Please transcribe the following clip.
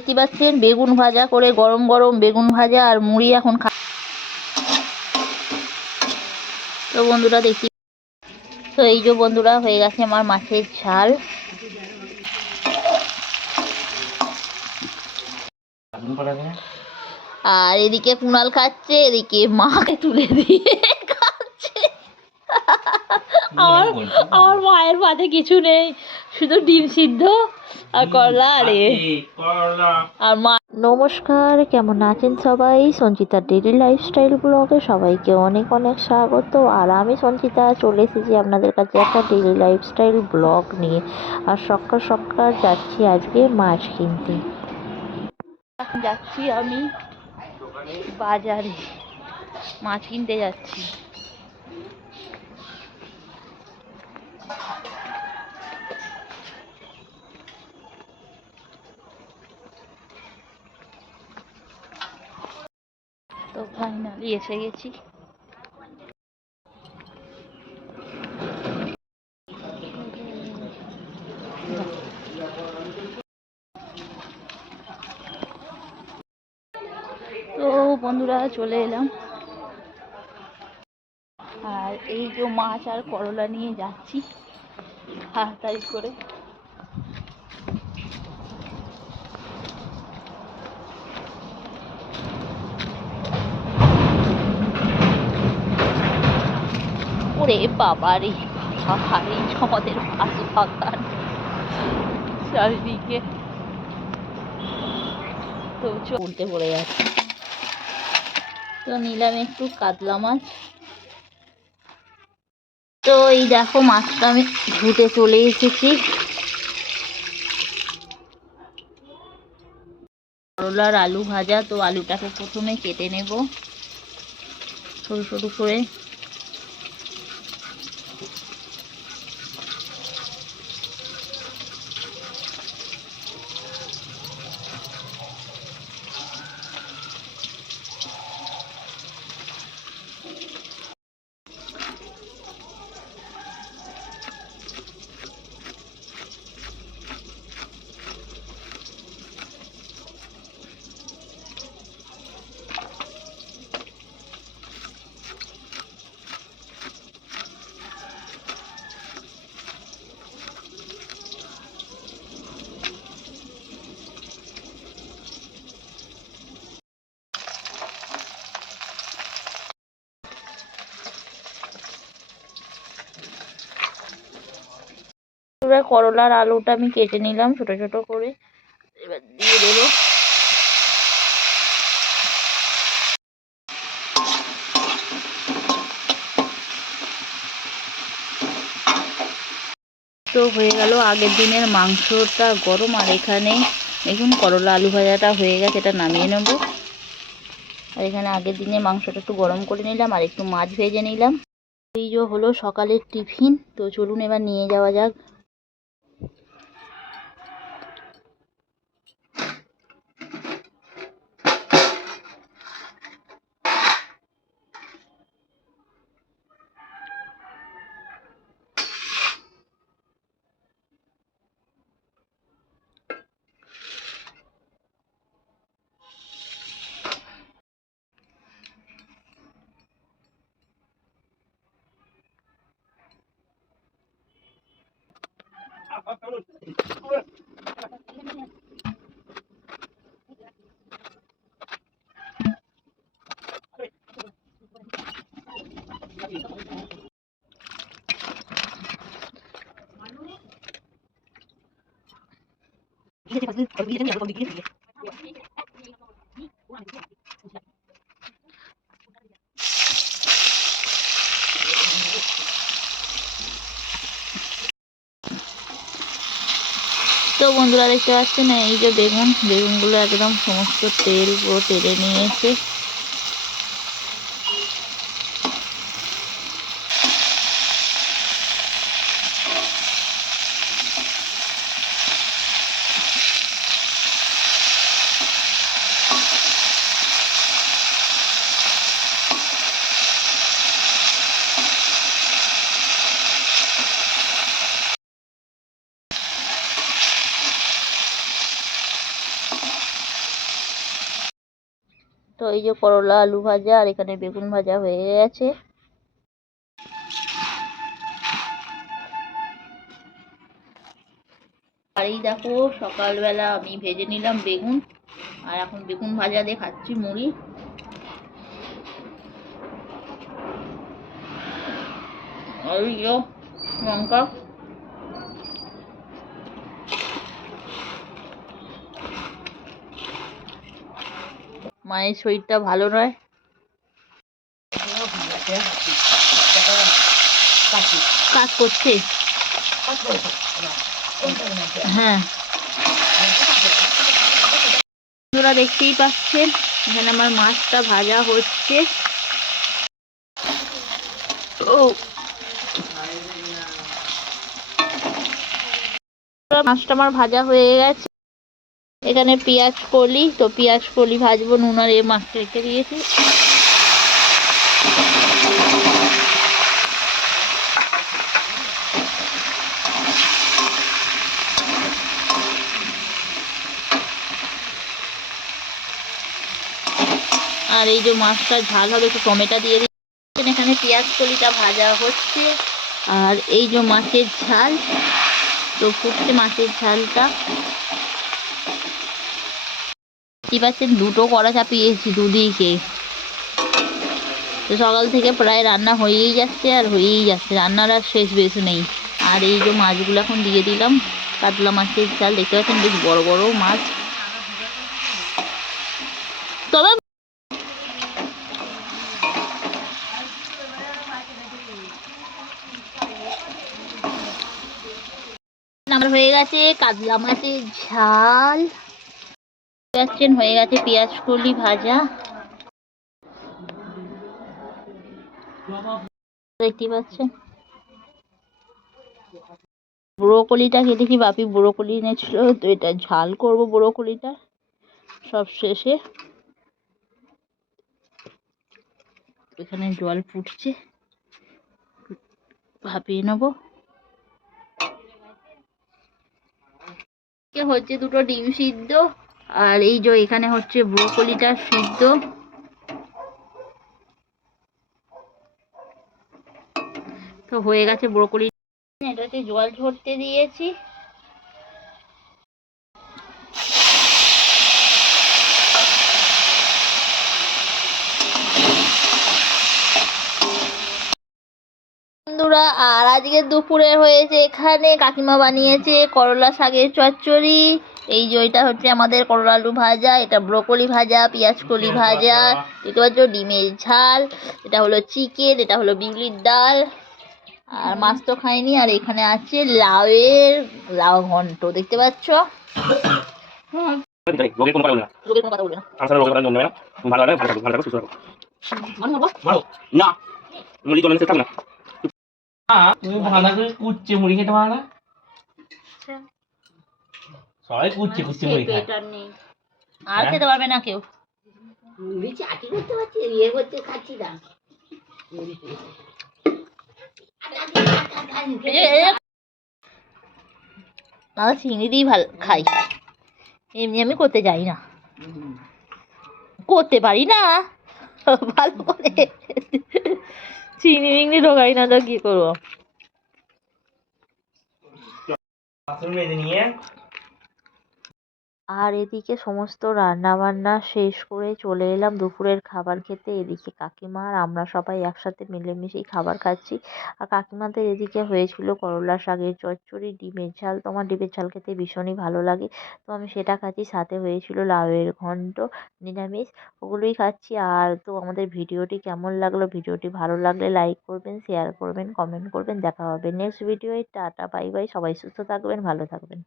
দেখতে পাচ্ছেন বেগুন ভাজা করে, গরম গরম বেগুন ভাজা আর মুড়ি এখন তো বন্ধুরা দেখি। তো এই যে বন্ধুরা হয়ে গেছে আমার মাছের ঝাল। আর এদিকে কুণাল খাচ্ছে, এদিকে মাকে তুলে দিয়ে খাচ্ছে। আমার মায়ের পাতে কিছু নেই, শুধু ডিম সিদ্ধ আর করলা আর মা। নমস্কার, কেমন আছেন সবাই? সঞ্চিতার ডেইলি লাইফস্টাইল ব্লগে সবাইকে অনেক অনেক স্বাগত। আর আমি সঞ্চিতা চলে এসেছি আপনাদের কাছে একটা ডেইলি লাইফস্টাইল ব্লগ নিয়ে। আর সকাল সকাল যাচ্ছি আজকে মাছ কিনতে। এখন যাচ্ছি আমি বাজারে, মাছ কিনতে যাচ্ছি। তো ফাইনালি এসে গেছি। তো বন্ধুরা চলে এলাম, আর এই যে মাছ আর করলা নিয়ে যাচ্ছি তাড়াতাড়ি করে। ওরে বাবারে, বাবারে আমাদের মাছ বাগান চারিদিকে। তো উল্টে পড়ে যাচ্ছে। তো নিলাম একটু কাতলা মাছ। তো এই দেখো মাছটা আমি ধুতে চলে এসেছি। করলার আলু ভাজা। তো আলুটাকে প্রথমে কেটে নেব সরু সরু করে। এবার করলার আলুটা আমি কেটে নিলাম ছোট ছোট করে। এবার দিয়ে দেবো। তো হয়ে গেল আগের দিনের মাংসটা গরম। আর এখানে দেখুন করলা আলু ভাজাটা হয়ে গেছে, এটা নামিয়ে নেব। আর এখানে আগের দিনের মাংসটা একটু গরম করে নিলাম আর একটু মাছ ভেজে নিলাম। এই যে হলো সকালের টিফিন। তো চলুন এবার নিয়ে যাওয়া যাক। তো বন্ধুরা দেখতে পাচ্ছেন এই যে বেগুনগুলো একদম সমস্ত তেল পুরো টেনে নিয়েছে। তো এই যে করলা আলু ভাজা, আর এখানে বেগুন ভাজা হয়ে গেছে। আর এই দেখো সকালবেলা আমি ভেজে নিলাম বেগুন, আর এখন বেগুন ভাজা দিয়ে খাচ্ছি মুড়ি। আর লঙ্কা। মায়ের শরীরটা ভালো নয়, কাজ করছে। হ্যাঁ, আপনারা দেখতেই পাচ্ছেন এখানে আমার মাছটা ভাজা হচ্ছে। মাছটা আমার ভাজা হয়ে গেছে। এখানে পেঁয়াজ কলি, তো পেঁয়াজ কলি ভাজবো, নুন আর মাছটা রেখে দিয়েছি। আর এই যে মাছটা ঝাল হবে, একটু টমেটো দিয়ে দিচ্ছি। এখানে পেঁয়াজ কলিটা ভাজা হচ্ছে, আর এই যে মাছের ঝাল, তো ফুটছে মাছের ঝালটা। দেখতে পাচ্ছেন দুটো কড়া চাপিয়েছি দুদিকে। তো সকাল থেকে প্রায় রান্না হয়েই যাচ্ছে আর হয়েই যাচ্ছে, রান্নার আর শেষ বেশ নেই। আর এই যে মাছগুলো এখন দিয়ে দিলাম, কাতলা মাছের ঝাল। দেখতে পাচ্ছেন বেশ বড় বড় মাছ। তবে আমার হয়ে গেছে কাতলা মাছের ঝাল, পাচ্ছেন হয়ে গেছে পেঁয়াজ কলি ভাজা। দেখতে পাচ্ছেন ব্রোকলিটা খেতে কি বাপি ব্রোকলি এনেছিল, তো এটা ঝাল করব ব্রোকলিটা সব শেষে। এখানে জল ফুটছে, ভাপিয়ে নেবো। হচ্ছে দুটো ডিম সিদ্ধ, আর এই যে এখানে হচ্ছে ব্রোকলিটা সিদ্ধ। তো হয়ে গেছে ব্রোকলি, এটাতে জল ঝরতে দিয়েছি। বন্ধুরা, আর আজকে দুপুরে হয়েছে এখানে কাকিমা বানিয়েছে করলা শাকের চচ্চড়ি। এই যে এটা হচ্ছে আমাদের করলা আলু ভাজা, এটা ব্রোকলি ভাজা, পেঁয়াজ কলি ভাজা, দেখতে পাচ্ছ ডিমের ঝাল, এটা হলো চিকেন, এটা হলো বিউলির ডাল, আর মাছ তো খাইনি। আর এখানে আছে লাউ ঘন্ট, দেখতে পাচ্ছ। তুমি ভালো করে কুচ্ছে মুড়ি খেতে পারো না? সবাই কুচ্ছে কুচ্ছে মুড়ি খায়। আর খেতে পারবে না কেউ। মুড়ি চাটি করতে পারছি, ইয়ে করতে খাচ্ছি না। চিংড়ি দিয়েই ভালো খাই, এমনি আমি করতে যাই না, করতে পারি না ভালো করে। চিংড়ি মিংড়ি ঢোকাই না, তো কি করবো। আর এদিকে সমস্ত রান্না বান্না শেষ করে চলে এলাম দুপুরের খাবার খেতে। এদিকে কাকিমা আর আমরা সবাই একসাথে মিলেমিশেই খাবার খাচ্ছি। আর কাকিমাদের এদিকে হয়েছিল করলা শাকের চচ্চড়ি, ডিমের ঝাল। তো আমার ডিমের ঝাল খেতে ভীষণই ভালো লাগে, তো আমি সেটা খাচ্ছি। সাথে হয়েছিল লাউয়ের ঘন্ট, নিরামিষ, ওগুলোই খাচ্ছি। আর তো আমাদের ভিডিওটি কেমন লাগলো, ভিডিওটি ভালো লাগলে লাইক করবেন, শেয়ার করবেন, কমেন্ট করবেন। দেখা হবে নেক্সট ভিডিওয়। টাটা, বাই বাই, সবাই সুস্থ থাকবেন, ভালো থাকবেন।